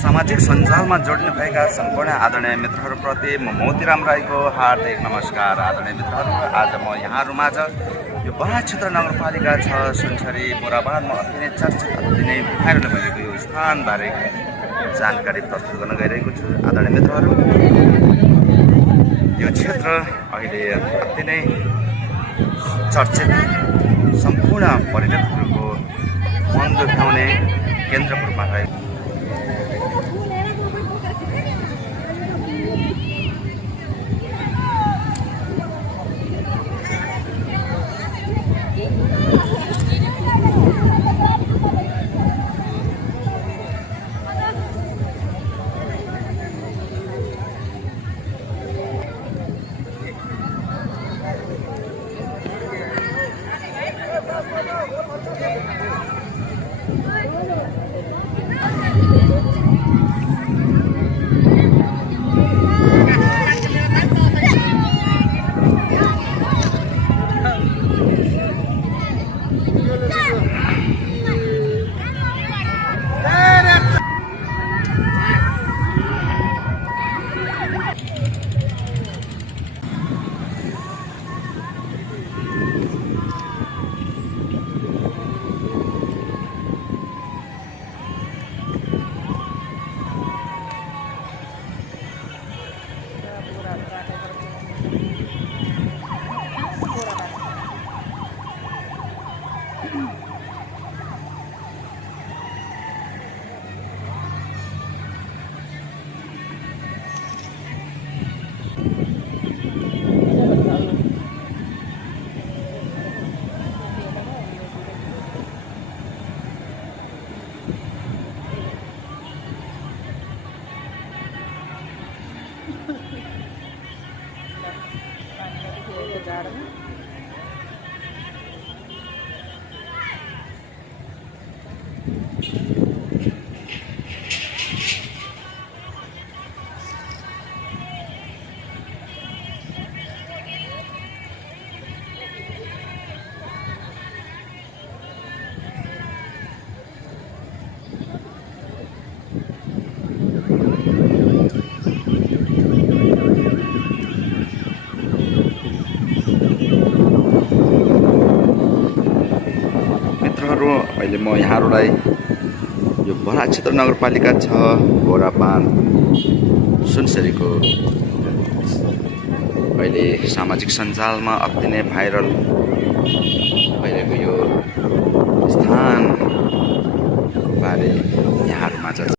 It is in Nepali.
सामाजिक सञ्जालमा जोडिनु भएका सम्पूर्ण आदरणीय मित्रहरूप्रति म मोतीराम राईको हार्दिक नमस्कार। आदरणीय मित्रहरू, आज म यहाँहरूमाझ यो बराक क्षेत्र नगरपालिका 6 सुनसरी बोराबारमा अति नै चर्चित अति नै भाइरल भइरहेको यो स्थानबारे जानकारी प्रस्तुत गर्न गइरहेको छु। आदरणीय मित्रहरू, यो क्षेत्र अहिले अति नै चर्चित सम्पूर्ण पर्यटकहरूको मन दुखाउने केन्द्रको रूपमा रहेको अहिले म यहाँहरूलाई यो बराक क्षेत्र नगरपालिका 6 बोराबान सुनसरीको अहिले सामाजिक सञ्जालमा अति नै भाइरल भइरहेको यो स्थान